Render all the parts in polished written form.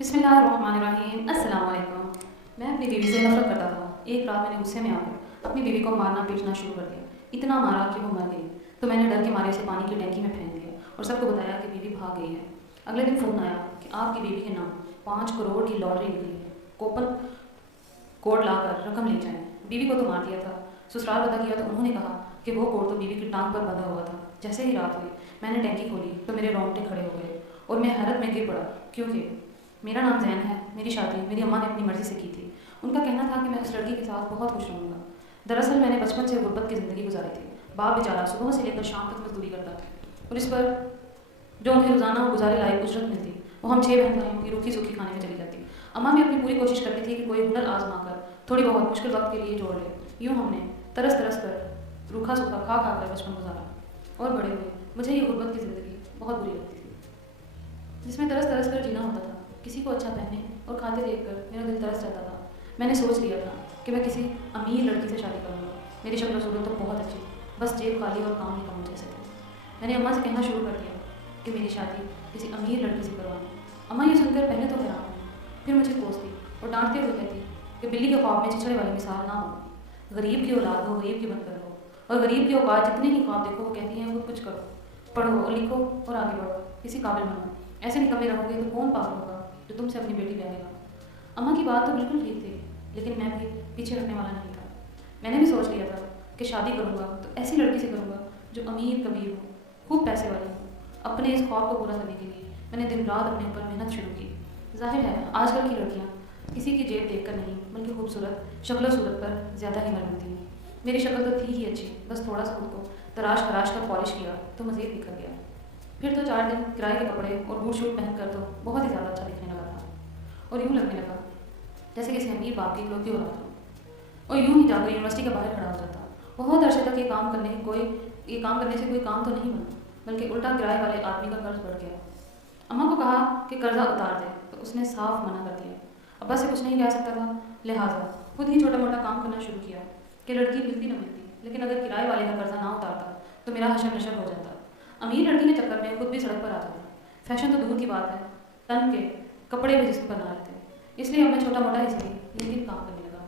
बिस्मिल्लाहिर्रहमानिर्रहीम। अस्सलाम वालेकुम। मैं अपनी बीवी से नफरत करता था। एक रात मैंने गुस्से में आकर अपनी बीवी को मारना पीटना शुरू कर दिया। इतना मारा कि वो मर गई। तो मैंने डर के मारे उसे पानी की टैंकी में फेंक दिया और सबको बताया कि बीवी भाग गई है। अगले दिन फ़ोन आया कि आपकी बीवी के नाम 5 करोड़ की लॉटरी निकली है, कूपन कोड लाकर रकम ले जाएं। बीवी को तो मार दिया था। ससुराल पता किया तो उन्होंने कहा कि वो कोड तो बीवी की टांग पर बंधा हुआ था। जैसे ही रात हुई मैंने टैंकी खोली तो मेरे रोंगटे खड़े हो गए और मैं हैरत में गिर पड़ा, क्योंकि मेरा नाम जैन है। मेरी शादी मेरी अम्मा ने अपनी मर्ज़ी से की थी। उनका कहना था कि मैं उस लड़की के साथ बहुत खुश रहूँगा। दरअसल मैंने बचपन से गुर्बत की ज़िंदगी गुजारी थी। बाप बेचारा सुबह से लेकर शाम तक मजदूरी करता था और इस पर जो उन्हें रोज़ाना गुजारे लायक उजरत मिलती वो हम 6 बहन भाइयों की रूखी सूखी खाने में चली जाती। अम्मा भी अपनी पूरी कोशिश करती थी कि कोई हुनर आजमा कर थोड़ी बहुत मुश्किल वक्त के लिए जोड़ ले। यूँ हमने तरस तरस कर रूखा सूखा खा खा कर बचपन गुजारा और बड़े हुए। मुझे ये गुर्बत की ज़िंदगी बहुत बुरी लगती थी, जिसमें तरस तरस कर जीना होता था। किसी को अच्छा पहने और खाते देख कर मेरा दिल तरस जाता था। मैंने सोच लिया था कि मैं किसी अमीर लड़की से शादी करूँगा। मेरी शक्ल सूरत तो बहुत अच्छी, बस जेब खाली और काम निकम जैसे थे। मैंने अम्मा से कहना शुरू कर दिया कि मेरी शादी किसी अमीर लड़की से करवानी। अम्मा ये सुनकर पहले तो हैरान हुई, फिर मुझे कोसती और डांटते हुए कहती कि बिल्ली के ख्वाब में चिचड़े वाली मिसाल ना हो। गरीब की औलाद हो, गरीब की बनकर हो, और गरीब की औकात जितने ही ख्वाब देखो वो कहती हैं वो कुछ करो, पढ़ो और लिखो और आगे बढ़ो, किसी काबिल बनो। ऐसे निकम्मे रहोगे तो कौन पागल होगा जो तुमसे अपनी बेटी ब्याहेगा। अम्मा की बात तो बिल्कुल ठीक थी, लेकिन मैं भी पीछे हटने वाला नहीं था। मैंने भी सोच लिया था कि शादी करूँगा तो ऐसी लड़की से करूँगा जो अमीर कबीर हो, खूब पैसे वाली हो। अपने इस ख्वाब को पूरा करने के लिए मैंने दिन रात अपने ऊपर मेहनत शुरू की। जाहिर है आजकल की लड़कियाँ किसी की जेब देख कर नहीं बल्कि खूबसूरत शक्ल सूरत पर ज़्यादा ही मर मिलती हैं। मेरी शक्ल तो थी ही अच्छी, बस थोड़ा सा खुद को तराश खराश कर पॉलिश किया तो मज़ीद निखर गया। फिर तो 4 दिन किराए के कपड़े और बूट शूट पहन कर तो बहुत ही ज़्यादा अच्छा दिखने लगा था और यूँ लगने लगा जैसे किसी अमीर बाप की इकलौती औलाद हो। और यूँ ही जाकर यूनिवर्सिटी के बाहर खड़ा हो जाता। बहुत अरसे तक ये काम करने से कोई काम तो नहीं बना, बल्कि उल्टा किराए वाले आदमी का कर्ज बढ़ गया। अम्मा को कहा कि कर्जा उतार दे तो उसने साफ मना कर दिया। अब्बा से कुछ नहीं कह सकता था, लिहाजा खुद ही छोटा मोटा काम करना शुरू किया कि लड़की मिलती न मिलती, लेकिन अगर किराए वाले का कर्जा ना उतारता तो मेरा हशर नशर हो जाता। अमीर लड़की के चक्कर में खुद भी सड़क पर आ जाता। फैशन तो दूर की बात है, तन के कपड़े भी जिसम पर ना रहते। इसलिए अब मैं छोटा मोटा ही सही लेकिन काम करने लगा।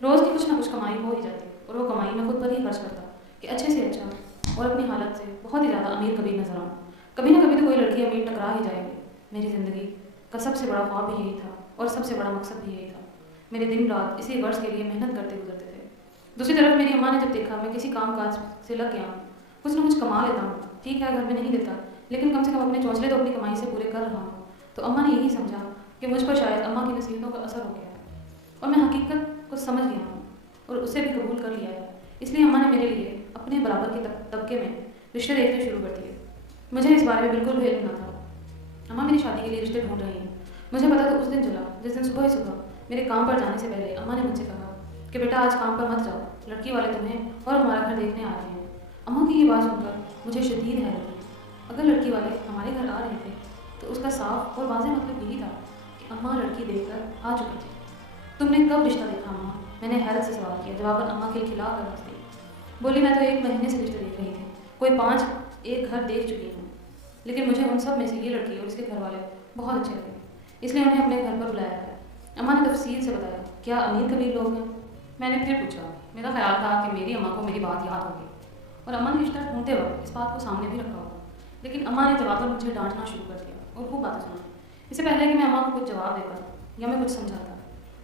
रोज़ की कुछ ना कुछ कमाई हो ही जाती और वो कमाई मैं खुद पर ही खर्च करता कि अच्छे से अच्छा और अपनी हालत से बहुत ही ज़्यादा अमीर कबीर नजर आऊँ। कभी ना कभी तो कोई लड़की अमीर टकरा ही जाएगी। मेरी ज़िंदगी का सबसे बड़ा ख्वाब भी यही था और सबसे बड़ा मकसद भी यही था। मेरे दिन रात इसी गर्ज के लिए मेहनत करते गुजरते थे। दूसरी तरफ मेरी अम्मा ने जब देखा मैं किसी काम काज से लग गया हूँ, कुछ ना कुछ कमा लेता हूँ, ठीक है घर में नहीं देता लेकिन कम से कम अपने चौंसले तो अपनी कमाई से पूरे कर रहा हूँ, तो अम्मा ने यही समझा कि मुझ पर शायद अम्मा की नसीहतों का असर हो गया है और मैं हकीकत को समझ गया हूँ और उसे भी कबूल कर लिया है। इसलिए अम्मा ने मेरे लिए अपने बराबर के तबके में रिश्ते देखने शुरू कर दिए। मुझे इस बारे में बिल्कुल भी इल्म न था। अम्मा मेरी शादी के लिए रिश्ते ढूंढ रही हैं। मुझे पता तो उस दिन चला जिस दिन सुबह ही सुबह मेरे काम पर जाने से पहले अम्मा ने मुझसे कहा कि बेटा आज काम पर मत जाओ, लड़की वाले तुम्हें और हमारा घर देखने आ रहे हैं। अम्मा की ये बात सुनकर मुझे शदीद हैरत हुई। अगर लड़की वाले हमारे घर आ रहे थे तो उसका साफ और वाज़ेह मतलब यही था कि अम्मा लड़की देखकर आ चुकी थी। तुमने कब रिश्ता देखा अम्मा? मैंने हैरत से सवाल किया। जवाबन अम्मा खिलखिला कर हंस दी। बोली मैं तो 1 महीने से रिश्ते देख रही थी, कोई 5 एक घर देख चुकी हूँ, लेकिन मुझे उन सब में से ये लड़की और इसके घर वाले बहुत अच्छे लगे, इसलिए उन्हें अपने घर पर बुलाया है। अम्मा ने तफसील से बताया क्या अमीर कबीर लोग हैं। मैंने फिर पूछा। मेरा ख्याल था कि मेरी अम्मा को मेरी बात याद होगी और अम्मा ने रिश्ता ढूंढते वक्त इस बात को सामने भी रखा होगा, लेकिन अम्मा ने जवाब पर मुझे डांटना शुरू कर दिया और खूब बातें सुनाई। इससे पहले कि मैं अम्मा को कुछ जवाब देकर या मैं कुछ समझाता,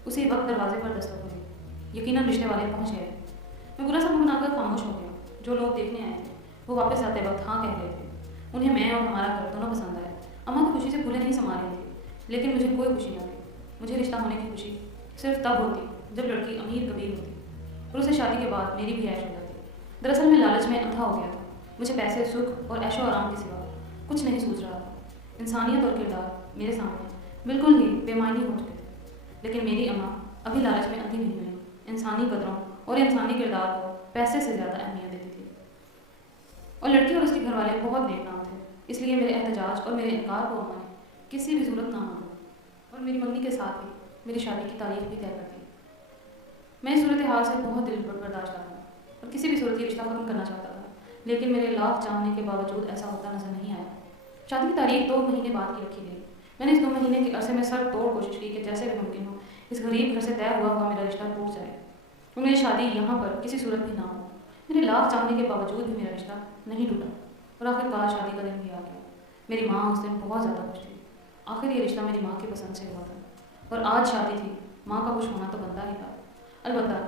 उसी वक्त दरवाजे पर दस्तक हुई। यकीनन रिश्ते वाले पहुँच गए। मैं बुरा सा मुँह बनाकर खामोश हो गया। जो लोग देखने आए थे वो वापस आते वक्त हाँ कह गए थे। उन्हें मैं और हमारा घर दोनों पसंद आया। अम्मा तो खुशी से फूले नहीं समा रही थी, लेकिन मुझे कोई खुशी न थी। मुझे रिश्ता होने की खुशी सिर्फ तब होती जब लड़की अमीर कबीर होती और उसे शादी के बाद मेरी भी ऐश हो जाती। दरअसल मैं लालच में अंधा हो गया था। मुझे पैसे, सुख और ऐशो आराम के सिवा कुछ नहीं सूझ रहा था। इंसानियत और किरदार मेरे सामने बिल्कुल ही बेमानी हो चुके थे, लेकिन मेरी अम्मा अभी लालच में अंधी नहीं हुई। इंसानी कदरों और इंसानी किरदार को पैसे से ज़्यादा अहमियत देती थी और लड़की और उसके घर वाले बहुत नेकनाम थे। इसलिए मेरे एहतजाज और मेरे इनकार को अम्मा ने किसी भी सूरत ना माना और मेरी मम्मी के साथ ही मेरी शादी की तारीख भी तय कर दी। मैं इस सूरत हाल से बहुत दिल बर्दाश्त था और किसी भी सूरत ही रिश्ता ख़त्म करना चाहता था, लेकिन मेरे लाख चाहने के बावजूद ऐसा होता नजर नहीं आया। शादी की तारीख 2 महीने बाद की रखी गई। मैंने इस 2 महीने के अरसे में सर तोड़ कोशिश की कि जैसे भी मुमकिन हो इस गरीब घर से तय हुआ मेरा रिश्ता टूट जाए और मेरी शादी यहाँ पर किसी सूरत भी ना हो। मेरे लाख चाहने के बावजूद भी मेरा रिश्ता नहीं टूटा और आखिरकार शादी का दिन भी आ गया। मेरी माँ उस दिन बहुत ज़्यादा खुश थी। आखिर ये रिश्ता मेरी माँ की पसंद से हुआ था और आज शादी थी। माँ का खुश होना तो बनता ही था। अलबत्ता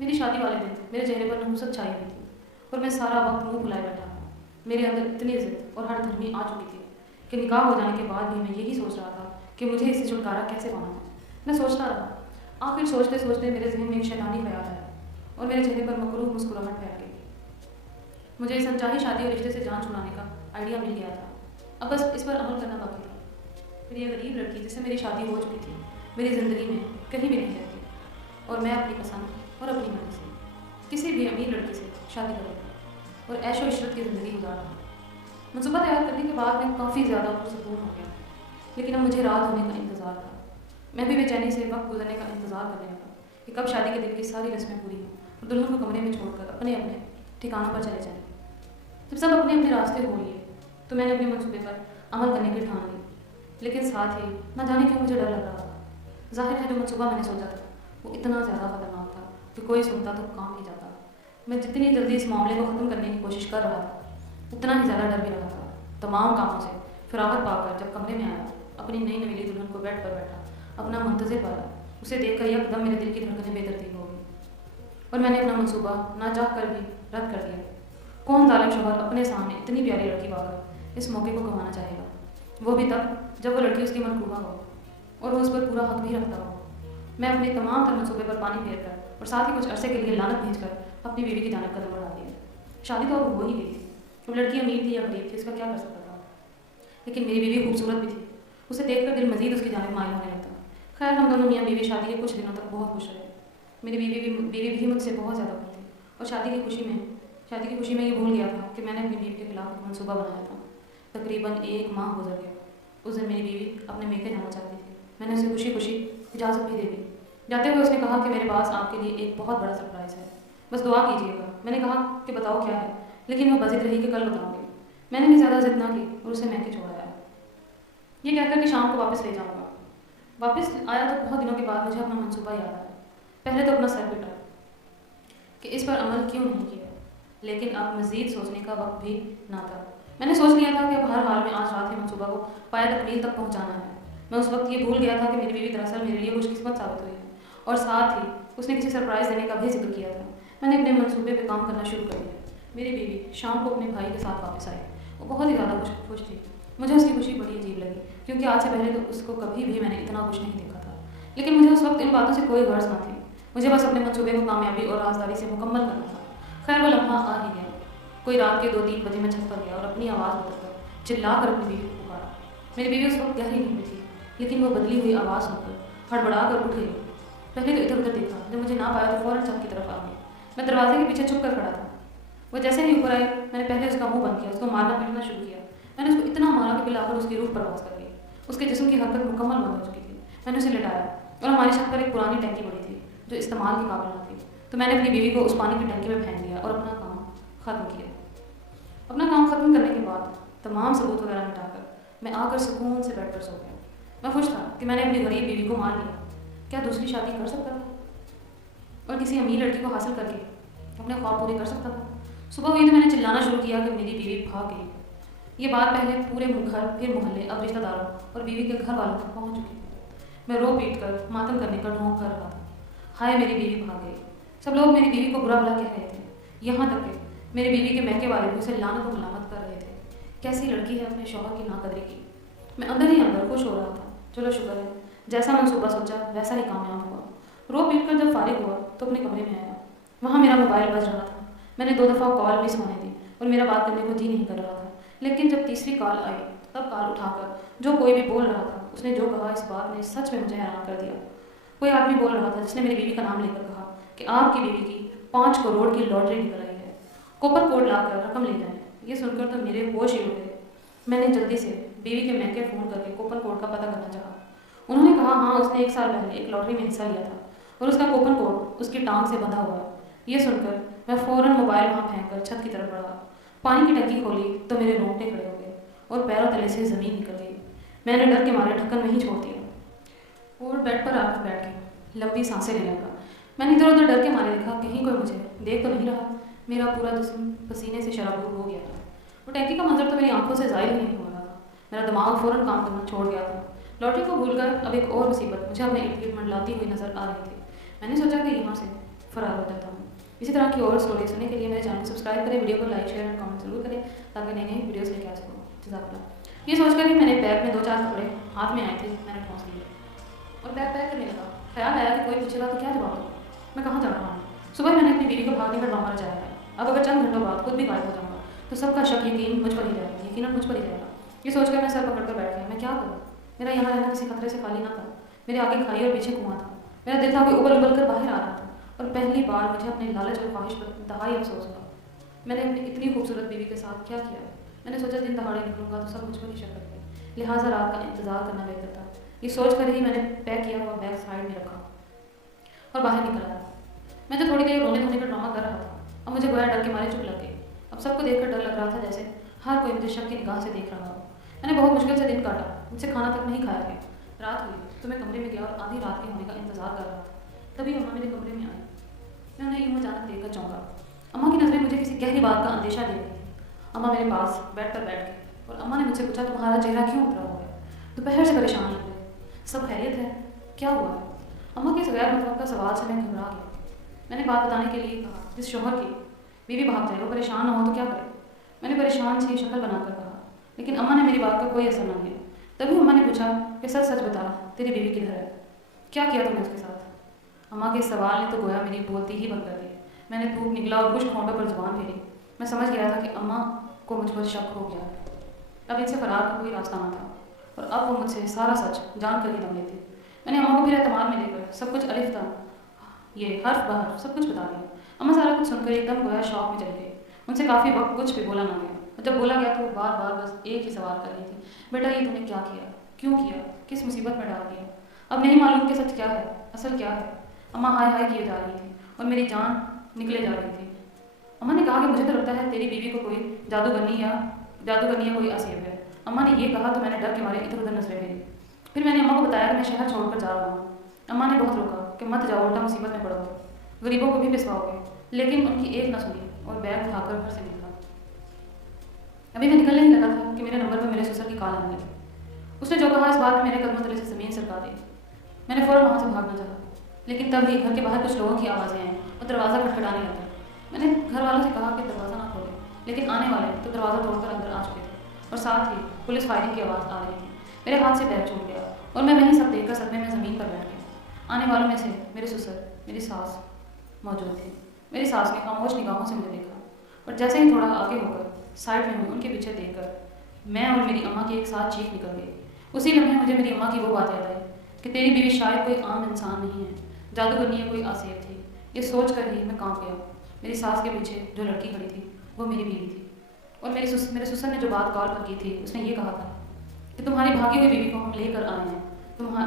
मेरी शादी वाले दिन मेरे चेहरे पर नहुसत छाई हुई थी और मैं सारा वक्त मुँह फुलाए बैठा था। मेरे अंदर इतनी जिद और हर धर्मी आ चुकी थी कि निकाह हो जाने के बाद भी मैं यही सोच रहा था कि मुझे इससे छुटकारा कैसे पाना है। मैं सोचता रहा। आखिर सोचते सोचते मेरे जहन में एक शैतानी ख्याल आया और मेरे चेहरे पर मकरूह मुस्कुराहट फैल गई। मुझे इस अनचाही शादी और रिश्ते से जान छुड़ाने का आइडिया मिल गया था। अब बस इस पर अमल करना बाकी था। फिर ये गरीब लड़की जिससे मेरी शादी हो चुकी थी मेरी ज़िंदगी में कहीं भी नहीं रहती और मैं अपनी पसंद और अपनी मर्जी से किसी भी अमीर लड़की से शादी करूँगा और ऐशो इशरत की ज़िंदगी गुजारूँगा। मनसूबा तैयार करने के बाद मैं काफ़ी ज़्यादा पुरसकून हो गया, लेकिन अब मुझे रात होने का इंतज़ार था। मैं भी बेचैनी से वक्त गुजरने का इंतज़ार करने लगा कि कब शादी के दिन की सारी रस्में पूरी हों और दुल्हन को कमरे में छोड़कर अपने अपने ठिकानों पर चले जाएं। जब सब अपने अपने रास्ते हो लिए तो मैंने अपने मंसूबे पर अमल करने की ठान ली, लेकिन साथ ही न जाने क्यों मुझे डर लग रहा था। जाहिर है जो मंसूबा मैंने सोचा था वो इतना ज़्यादा ख़तरनाक था कि कोई सुनता तो काम नहीं जाता। मैं जितनी जल्दी इस मामले को ख़त्म करने की कोशिश कर रहा था उतना ही ज़्यादा डर भी रहा था। तमाम कामों से फिरागत पाकर जब कमरे में आया, अपनी नई नवेली दुल्हन को बेड पर बैठा अपना मुंतज़िर पाया, उसे देखकर एकदम मेरे दिल की धड़कनें बेतरतीब हो गई और मैंने अपना मंसूबा ना चाह कर भी रद्द कर दिया। कौन जालिम शौहर अपने सामने इतनी प्यारी लड़की पाकर इस मौके को गंवाना चाहेगा, वो भी तब जब वो लड़की उसकी मनकूबा हो और वो उस पर पूरा हक भी रखता हो। मैं अपने तमाम तर मंसूबे पर पानी फेर कर और साथ ही कुछ अरसे के लिए लानत भेजकर अपनी बीवी की जानिब कदम बढ़ा दिया। शादी तो अब हो ही गई थी। वो लड़की अमीर थी या गरीब थी, इसका क्या कर सकता था, लेकिन मेरी बीवी खूबसूरत भी थी। उसे देखकर दिल मजीद उसकी जानिब मायल होने लगता। खैर हम दोनों मियाँ बीवी शादी के कुछ दिनों तक बहुत खुश रहे। मेरी बीवी भी मुझसे बहुत ज़्यादा खुश थी और शादी की खुशी में ये भूल गया था कि मैंने अपनी बीवी के खिलाफ एक मनसूबा बनाया था। तकरीबन 1 माह गुजर गया। उस दिन मेरी बीवी अपने मेके जाना चाहती थी। मैंने उसे खुशी खुशी इजाज़त भी दे दी। जाते हुए उसने कहा कि मेरे पास आपके लिए एक बहुत बड़ा सरप्राइज़ है, बस दुआ कीजिएगा। मैंने कहा कि बताओ क्या है, लेकिन वो बज़िद रही कि कल बताऊँगी। मैंने भी ज़्यादा जिद ना की और उसे मैके छोड़ाया, ये कहकर कि शाम को वापस ले जाऊँगा। वापस आया तो बहुत दिनों के बाद मुझे अपना मंसूबा याद आया। पहले तो अपना सर पिटा कि इस पर अमल क्यों नहीं किया, लेकिन अब मज़ीद सोचने का वक्त भी ना था। मैंने सोच लिया था कि अब हर हाल में आज रात ही मंसूबा को पाया तकमील तक पहुँचाना है। मैं उस वक्त ये भूल गया था कि मेरी बीवी दरअसल मेरे लिए खुशकिस्मत साबित हुई है और साथ ही उसने किसी सरप्राइज़ देने का भी जिक्र किया था। मैंने अपने मंसूबे पे काम करना शुरू कर दिया। मेरी बीवी शाम को अपने भाई के साथ वापस आई। वो बहुत ही ज़्यादा खुश थी। मुझे उसकी खुशी बड़ी अजीब लगी, क्योंकि आज से पहले तो उसको कभी भी मैंने इतना खुश नहीं देखा था। लेकिन मुझे उस वक्त इन बातों से कोई गर्ज न थी। मुझे बस अपने मंसूबे को कामयाबी और राजदारी से मुकम्मल करना था। खैर वो लम्हा आ ही गया। कोई रात के 2-3 बजे मैं छत पर गया और अपनी आवाज़ बदलकर चिल्ला कर अपनी बीवी को पुकारा। मेरी बीवी उस वक्त गहरी नींद में थी, लेकिन वो बदली हुई आवाज़ सुनकर हड़बड़ा कर उठ गई। पहले तो इधर उधर देखा, जब मुझे ना पाया तो फ़ौरन छत की तरफ आ गई। मैं दरवाजे के पीछे छुप कर खड़ा था। वो जैसे ही ऊपर आई, मैंने पहले उसका मुंह बंद किया, उसको मारना पीटना शुरू किया। मैंने उसको इतना मारा कि बिलाकर उसकी रूह परवास कर गई। उसके जिस्म की हरकत मुकम्मल बंद हो चुकी थी। मैंने उसे लिटाया और हमारी छत पर एक पुरानी टंकी पड़ी थी जो इस्तेमाल के काबिल न थी, तो मैंने अपनी बीवी को उस पानी की टंकी में फेंक दिया और अपना काम ख़त्म किया। अपना काम ख़त्म करने के बाद तमाम सबूत वगैरह मिटाकर मैं आकर सुकून से बेड पर सो गया। मैं खुश था कि मैंने अपनी गरीब बीवी को मार लिया। क्या दूसरी शादी कर सकता था और किसी अमीर लड़की को हासिल करके अपने ख्वाब पूरे कर सकता था। सुबह हुई तो मैंने चिल्लाना शुरू किया कि मेरी बीवी भाग गई। ये बात पहले पूरे घर, फिर मोहल्ले, अब रिश्तेदारों और बीवी के घर वालों तक पहुँच चुकी थी। मैं रो पीट कर मातम करने का ढोंग कर रहा था। हाय मेरी बीवी भाग गई। सब लोग मेरी बीवी को बुरा भला कह रहे थे, यहाँ तक कि मेरी बीवी के मैके वाले भी उसे लानत और मलामत कर रहे थे। कैसी लड़की है अपने शौहर की नाकदरी की। मैं अंदर ही अंदर खुश हो रहा था। चलो शुक्र है, जैसा मंसूबा सोचा वैसा ही कामयाब हुआ। रो पीट कर जब फारिग हुआ तो अपने कमरे में आया। वहाँ मेरा मोबाइल बज रहा था। मैंने 2 दफ़ा कॉल मिस होने दी और मेरा बात करने को जी नहीं कर रहा था। लेकिन जब तीसरी कॉल आई तब कॉल उठाकर जो कोई भी बोल रहा था, उसने जो कहा, इस बात ने सच में मुझे हैरान कर दिया। कोई आदमी बोल रहा था जिसने मेरी बीवी का नाम लेकर कहा कि आपकी बीवी की 5 करोड़ की लॉटरी निकल आई है, कॉपर कोड लाकर रकम ले जाएं। ये सुनकर तो मेरे होश ही उड़ गए। मैंने जल्दी से बीवी के मैके फ़ोन करके कूपन कोड का पता करना चाहा। उन्होंने कहा हाँ, उसने 1 साल पहले एक लॉटरी में हिस्सा लिया था और उसका कूपन कोड उसकी टांग से बंधा हुआ है। ये सुनकर मैं फ़ौरन मोबाइल वहाँ फेंक कर छत की तरफ बढ़ा। पानी की टंकी खोली तो मेरे रोंगटे खड़े हो गए और पैरों तले से ज़मीन निकल गई। میں نے ڈر کے مارے ڈھکن میں ہی چھوڑ دیا اور بیڈ پر آ کر بیٹھ گئی، لمبی سانسیں لینے لگا۔ میں نے ادھر ادھر ڈر کے مارے دیکھا، کہیں کوئی مجھے دیکھ تو نہیں رہا۔ میرا پورا جسم پسینے سے شرابور ہو گیا تھا۔ وہ ٹینکی کا منظر تو میری آنکھوں سے ظاہر نہیں ہو رہا تھا۔ میرا دماغ فوراً کام کرنا چھوڑ گیا تھا۔ لاٹری کو بھول کر اب ایک اور مصیبت مجھے اپنے ارد گرد منڈلاتی ہوئی نظر آ رہی تھی۔ میں نے سوچا کہ یہاں سے فرار ہو جاتا ہوں۔ اسی طرح کی اور اسٹوری سننے کے لیے میرے چینل کو سبسکرائب کریں، ویڈیو کو لائک شیئر اور کامنٹ ضرور کریں تاکہ نئی نئی ویڈیوز لے کے آ سکوں۔ جزاک اللہ۔ یہ سوچ کر ہی میں نے بیگ میں 2-4 کپڑے ہاتھ میں آئے تھے میں نے ٹھونس دیے اور بیگ پیک کرنے لگا۔ خیال آیا کہ کوئی پوچھے گا تو کیا جواب دوں، میں کہاں جا رہا ہوں۔ صبح میں نے اپنی بیوی کو بھاگنے کا ڈرامہ رچایا ہے۔ اب اگر چند گھنٹوں بعد خود بھی غائب ہو جاؤں گا تو سب کا شک مجھ پر ہی جائے گا، یقیناً مجھ پر ہی جائے گا۔ یہ سوچ کر میں سر پکڑ کر بیٹھ گیا۔ میں کیا کروں؟ میرا یہاں رہنا کسی خطرے سے خالی نہ تھا۔ میرے آگے کھائی اور پیچھے کنواں تھا۔ میرا دل تھا کہ ابل ابل کر باہر آ رہا تھا اور پہلی بار مجھے اپنے لالچ اور خواہش پر انتہائی افسوس ہوا۔ میں نے اپنی اتنی خوبصورت بیوی کے ساتھ کیا کیا؟ میں نے سوچا دن دہاڑے نکلوں گا تو سب مجھ پر ہی شک رکھیں گے، لہٰذا رات کا انتظار کرنا بہتر تھا۔ یہ سوچ کر ہی میں نے پیک کیا ہوا بیگ سائڈ میں رکھا اور باہر نکل آیا۔ میں جو تھوڑی دیر رونے دھونے کا ڈرامہ کر رہا تھا اب مجھے گویا ڈر کے مارے چپ لگ گئی۔ اب سب کو دیکھ کر ڈر لگ رہا تھا جیسے ہر کوئی مجھے شک کی نگاہ سے دیکھ رہا ہو۔ میں نے بہت مشکل سے دن کاٹا، مجھ سے کھانا تک نہیں کھایا گیا۔ رات ہوئی تو میں کمرے میں گیا اور آدھی رات کے ہونے کا انتظار کر رہا تھا۔ تبھی اماں میرے کمرے میں آئی۔ میں انہیں یوں اچانک دیکھ کر چونکا۔ اماں کی نظریں مجھے کسی گہری بات کا اندیشہ دے رہی تھیں۔ اماں میرے پاس بیڈ پر بیٹھ گئی اور اماں نے مجھ سے پوچھا تمہارا چہرہ کیوں اترا ہوا ہے؟ دوپہر سے پریشان لگ رہے، سب خیریت ہے؟ کیا ہوا ہے؟ اماں کے اس غیر متوقع سوال سے میں گھبرا گیا۔ میں نے بات بتانے کے لیے کہا جس شوہر کی بیوی بھاگ جائے وہ پریشان نہ ہو تو کیا کرے؟ میں نے پریشان سی شکل بنا کر کہا، لیکن اماں نے میری بات کا کوئی اثر نہ کیا۔ تبھی اماں نے پوچھا کہ سچ سچ بتا تیری بیوی کدھر ہے؟ کیا کیا تم نے اس کے ساتھ؟ اماں کے سوال نے تو گویا میری بولتی ہی بند کر دی۔ میں نے تھوک نکلا اور کچھ ہونٹوں پر زبان پھیری۔ میں سمجھ گیا تھا کہ اماں کو مجھ پر شک ہو گیا۔ اب ان سے فرار کا کوئی راستہ نہ تھا اور اب وہ مجھ سے سارا سچ جان کر ہی دم لیتی۔ میں نے اماں کو پھر اعتماد میں لے کر سب کچھ الف تھا یہ حرف بحرف سب کچھ بتا دیا۔ اماں سارا کچھ سن کر ایک دم گویا شوق میں چلی گئی۔ ان سے کافی وقت کچھ بھی بولا نہ گیا اور جب بولا گیا تو وہ بار بار بس ایک ہی سوال کر رہی تھی، بیٹا یہ تم نے کیا کیا، کیوں کیا، کس مصیبت میں ڈال دیا؟ اب نہیں معلوم کہ سچ کیا ہے، اصل کیا ہے۔ اماں ہائے ہائے کیے جا رہی تھی اور میری جان نکلے جا رہی تھی۔ اماں نے کہا کہ مجھے تو لگتا ہے تیری بیوی کو کوئی جادوگرنی یا کوئی آسیب ہے۔ اماں نے یہ کہا تو میں نے ڈر کے مارے ادھر ادھر نظریں پھیری۔ پھر میں نے اماں کو بتایا کہ میں شہر چھوڑ کر جا رہا ہوں۔ اماں نے بہت روکا کہ مت جاؤ، الٹا مصیبت میں پڑو گے، غریبوں کو بھی پسواؤ گے، لیکن ان کی ایک نہ سنی اور بیگ اٹھا کر گھر سے نکلا۔ ابھی میں نکلنے ہی لگا تھا کہ میرے نمبر پر میرے سسر کی کال آنے لگی۔ اس نے جو کہا اس بات میں میرے قدموں تلے سے زمین سرکا دی۔ میں نے فوراً وہاں سے بھاگنا چاہا، لیکن تب ہی گھر کے باہر کچھ لوگوں کی آوازیں آئیں اور دروازہ کھٹکھٹانے لگا۔ میں نے گھر والوں سے کہا کہ دروازہ نہ کھولیں، لیکن آنے والے تو دروازہ توڑ کر اندر آ چکے تھے اور ساتھ ہی پولیس فائرنگ کی آواز آ رہی تھی۔ میرے ہاتھ سے بیگ چھوٹ گیا اور میں وہیں سب دیکھ کر صدمے میں زمین پر بیٹھ گیا۔ آنے والوں میں سے میرے سسر، میری ساس موجود تھے۔ میری ساس نے خاموش نگاہوں سے مجھے دیکھا اور جیسے ہی تھوڑا آگے ہو کر سائڈ میں ہوں ان کے پیچھے دیکھ کر میں اور میری اماں کی ایک ساتھ چیخ نکل گئی۔ اسی لمحے مجھے میری اماں کی وہ بات یاد آئی کہ تیری بیوی شاید کوئی عام انسان نہیں ہے، جادوگرنی یا کوئی آسیب تھی۔ یہ سوچ کر ہی میں کانپ گیا۔ میری ساس کے پیچھے جو لڑکی کھڑی تھی وہ میری بیوی تھی اور میرے سسر نے جو بات کال پر کی تھی اس نے یہ کہا تھا کہ تمہاری بھاگی ہوئی بیوی کو ہم لے کر آئے ہیں۔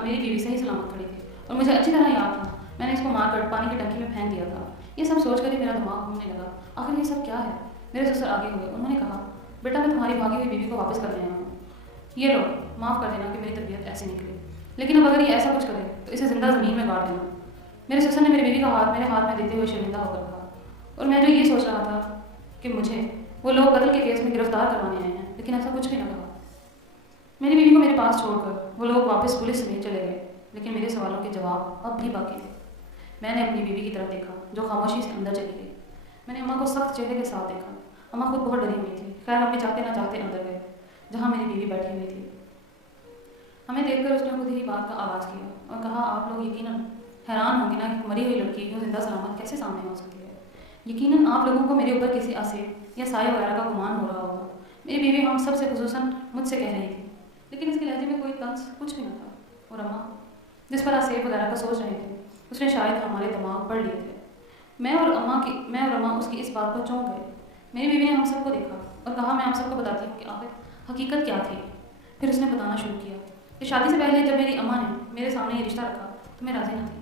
میری بیوی صحیح سلامت کھڑی تھی اور مجھے اچھی طرح یاد تھا میں نے اس کو مار کر پانی کی ٹنکی میں پھینک دیا تھا۔ یہ سب سوچ کر ہی میرا دماغ گھومنے لگا، آخر یہ سب کیا ہے؟ میرے سسر آگے ہوئے، انہوں نے کہا بیٹا میں تمہاری بھاگی ہوئی بیوی کو واپس کر لیا ہوں، یہ لو معاف کر دینا کہ میری طبیعت ایسی نکلی، لیکن اب اگر یہ ایسا کچھ کرے تو اسے زندہ زمین میں گاڑ دینا۔ میرے سسر نے میری بیوی کا ہاتھ میرے ہاتھ میں دیتے ہوئے شرمندہ ہو کر کہا، اور میں جو یہ سوچ رہا تھا کہ مجھے وہ لوگ قتل کے کیس میں گرفتار کروانے آئے ہیں، لیکن ایسا کچھ بھی نہ کہا۔ میری بیوی کو میرے پاس چھوڑ کر وہ لوگ واپس پولیس سے لے چلے گئے، لیکن میرے سوالوں کے جواب اب بھی باقی تھے۔ میں نے اپنی بیوی کی طرف دیکھا جو خاموشی سے اندر چلی گئی۔ میں نے اماں کو سخت چہرے کے ساتھ دیکھا۔ اماں خود بہت ڈری ہوئی تھی، خیر ہم بھی چاہتے نہ چاہتے اندر گئے جہاں میری بیوی بیٹھی ہوئی تھی۔ ہمیں دیکھ کر اس نے خود ہی بات کا آغاز کیا اور کہا آپ لوگ یقیناً حیران ہوں گے نا کہ مری ہوئی لڑکی جو زندہ سلامت کیسے سامنے ہو سکتی ہے۔ یقیناً آپ لوگوں کو میرے اوپر کسی آسیب یا سائے وغیرہ کا گمان ہو رہا ہوگا۔ میری بیوی ہم سب سے خصوصاً مجھ سے کہہ رہی تھی، لیکن اس کے لہجے میں کوئی طنز کچھ بھی نہ تھا۔ اور اماں جس پر آسیب وغیرہ کا سوچ رہے تھے اس نے شاید ہمارے دماغ پڑھ لیے تھے۔ میں اور اماں اس کی اس بات پر چونک گئے۔ میری بیوی نے ہم سب کو دیکھا اور کہا میں آپ سب کو بتاتی ہوں کہ آخر حقیقت کیا تھی۔ پھر اس نے بتانا شروع کیا کہ شادی سے پہلے جب میری اماں نے میرے سامنے یہ رشتہ رکھا تو میں راضی نہ تھی،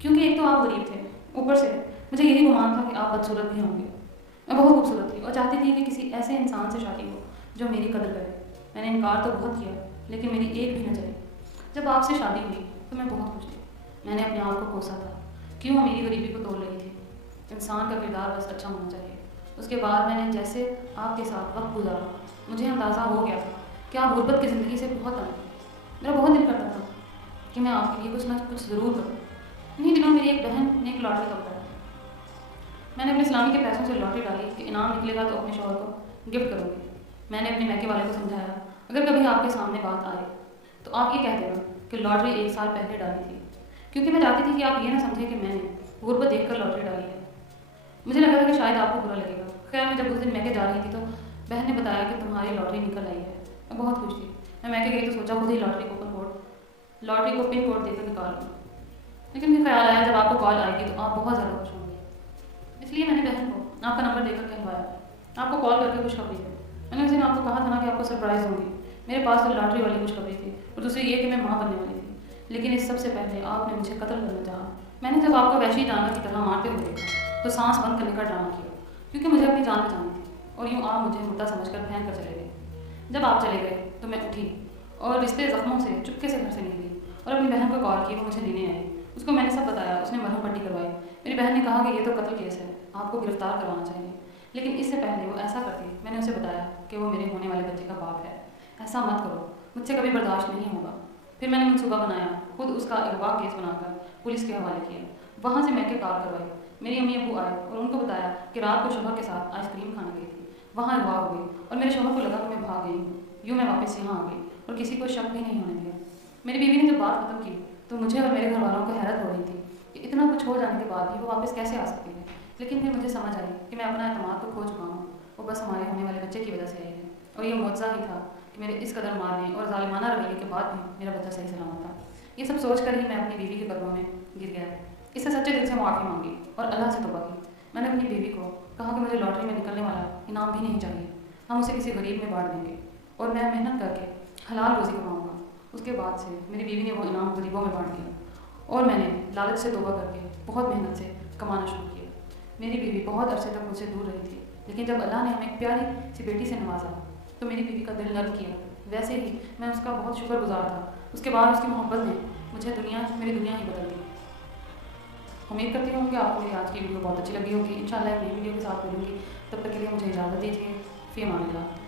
کیونکہ ایک تو آپ غریب تھے، اوپر سے مجھے یہی گمان تھا کہ آپ بدصورت بھی ہوں گے۔ میں بہت خوبصورت تھی اور چاہتی تھی کہ کسی ایسے انسان سے شادی ہو جو میری قدر کرے۔ میں نے انکار تو بہت کیا लेकिन मेरी एक भी न चली। जब आपसे शादी हुई तो मैं बहुत खुश थी। मैंने अपने आप को कोसा था, क्यों मेरी गरीबी को तोड़ रही थी। इंसान का किरदार बस अच्छा होना चाहिए। उसके बाद मैंने जैसे आपके साथ वक्त गुजारा, मुझे अंदाज़ा हो गया था कि आप गुर्बत की ज़िंदगी से बहुत अलग हैं। मेरा बहुत दिल करता था कि मैं आपके लिए कुछ ना कुछ ज़रूर करूँ। इन्हीं दिनों मेरी एक बहन ने एक लॉटरी का बताया। मैंने अपने इस्लामी के पैसों से लॉटरी डाली कि इनाम निकलेगा तो अपने शौहर को गिफ्ट करूँगी। मैंने अपने मैके वाले को समझाया, अगर कभी आपके सामने बात आए तो आप ये कह देना कि लॉटरी 1 साल पहले डाली थी, क्योंकि मैं चाहती थी कि आप ये ना समझें कि मैंने गुर्बत देखकर लॉटरी डाली है। मुझे लगा था कि शायद आपको बुरा लगेगा। खैर, मैं जब उस दिन मैके जा रही थी तो बहन ने बताया कि तुम्हारी लॉटरी निकल आई है। मैं बहुत खुश थी। मैं मैके गई तो सोचा खुद ही लॉटरी को पिन कोड देकर निकाल लूँ, लेकिन मुझे ख्याल आया जब आपको कॉल आएगी तो आप बहुत ज़्यादा खुश होंगे। इसलिए मैंने बहन को आपका नंबर देकर कहवाया, आपको कॉल करके खुशखबरी दी। मैंने उस दिन आपको कहा था ना कि आपको सरप्राइज़ होगी। मेरे पास तो लॉटरी वाली खुशखबरी थी और दूसरी ये कि मैं माँ बनने वाली थी, लेकिन इस सबसे पहले आपने मुझे कत्ल करना चाहा। मैंने जब आपको वैसे ही जानवर की तरह मारते हुए देखा तो सांस बंद करने का ड्रामा किया, क्योंकि मुझे अपनी जान बचानी थी, और यूँ आप मुझे मुद्दा समझकर फेंक कर चले गए। जब आप चले गए तो मैं उठी और रिश्ते ज़ख्मों से चुपके से घर से निकली और अपनी बहन को कॉल की, वो मुझे लेने आई। उसको मैंने सब बताया, उसने मरहम पट्टी करवाई। मेरी बहन ने कहा कि ये तो कत्ल केस है, आपको गिरफ्तार करवाना चाहिए, लेकिन इससे पहले वो ऐसा करती। मैंने उसे बताया कि वो मेरे होने वाले बच्चे का बाप है, ऐसा मत करो, मुझसे कभी बर्दाश्त नहीं होगा। फिर मैंने मनसूबा बनाया, खुद उसका अगवा केस बनाकर पुलिस के हवाले किया। वहाँ से मैके कार करवाई। मेरी अम्मी अबू आए और उनको बताया कि रात को शोहर के साथ आइसक्रीम खाने गई थी, वहाँ अगवा हो गई और मेरे शोहर को लगा कि मैं भाग गई हूँ। यूँ मैं वापस यहाँ आ गई और किसी को शक भी नहीं होने दिया। मेरी बीवी ने जब बात खत्म की तो मुझे और मेरे घर वालों को हैरत हो रही थी कि इतना कुछ हो जाने के बाद भी वो वापस कैसे आ सकती है। लेकिन फिर मुझे समझ आई कि मैं अपना एतमाद तो खो चुका हूँ, वो बस हमारे होने वाले बच्चे की वजह से आई है। और ये मुआवजा ही था कि मेरे इस कदर मारने और ज़ालिमाना रवैये के बाद भी मेरा बच्चा सही सलामत था। ये सब सोच कर ही मैं अपनी बीवी के कदमों में गिर गया। इससे सच्चे दिल से माफ़ी मांगी और अल्लाह से तौबा की। मैंने अपनी बीवी को कहा कि मुझे लॉटरी में निकलने वाला इनाम भी नहीं चाहिए, हम उसे किसी गरीब में बांट देंगे और मैं मेहनत करके हलाल रोज़ी कमाऊँगा। उसके बाद से मेरी बीवी ने वो इनाम गरीबों में बांट दिया और मैंने लालच से तौबा करके बहुत मेहनत से कमाना शुरू किया। मेरी बीवी बहुत अरसे तक मुझसे दूर रही थी, लेकिन जब अल्लाह ने हमें एक प्यारी सी बेटी से नवाजा तो मेरी बीवी का दिल नर्म किया। वैसे ही मैं उसका बहुत शुक्रगुजार था। उसके बाद उसकी मोहब्बत ने मेरी दुनिया ही बदल दी। उम्मीद करती हूँ कि आपको मेरी आज की वीडियो बहुत अच्छी लगी होगी। इंशाल्लाह एक नई वीडियो के साथ मिलूंगी, तब तक के लिए मुझे इजाज़त दीजिए। फ़ी अमान अल्लाह।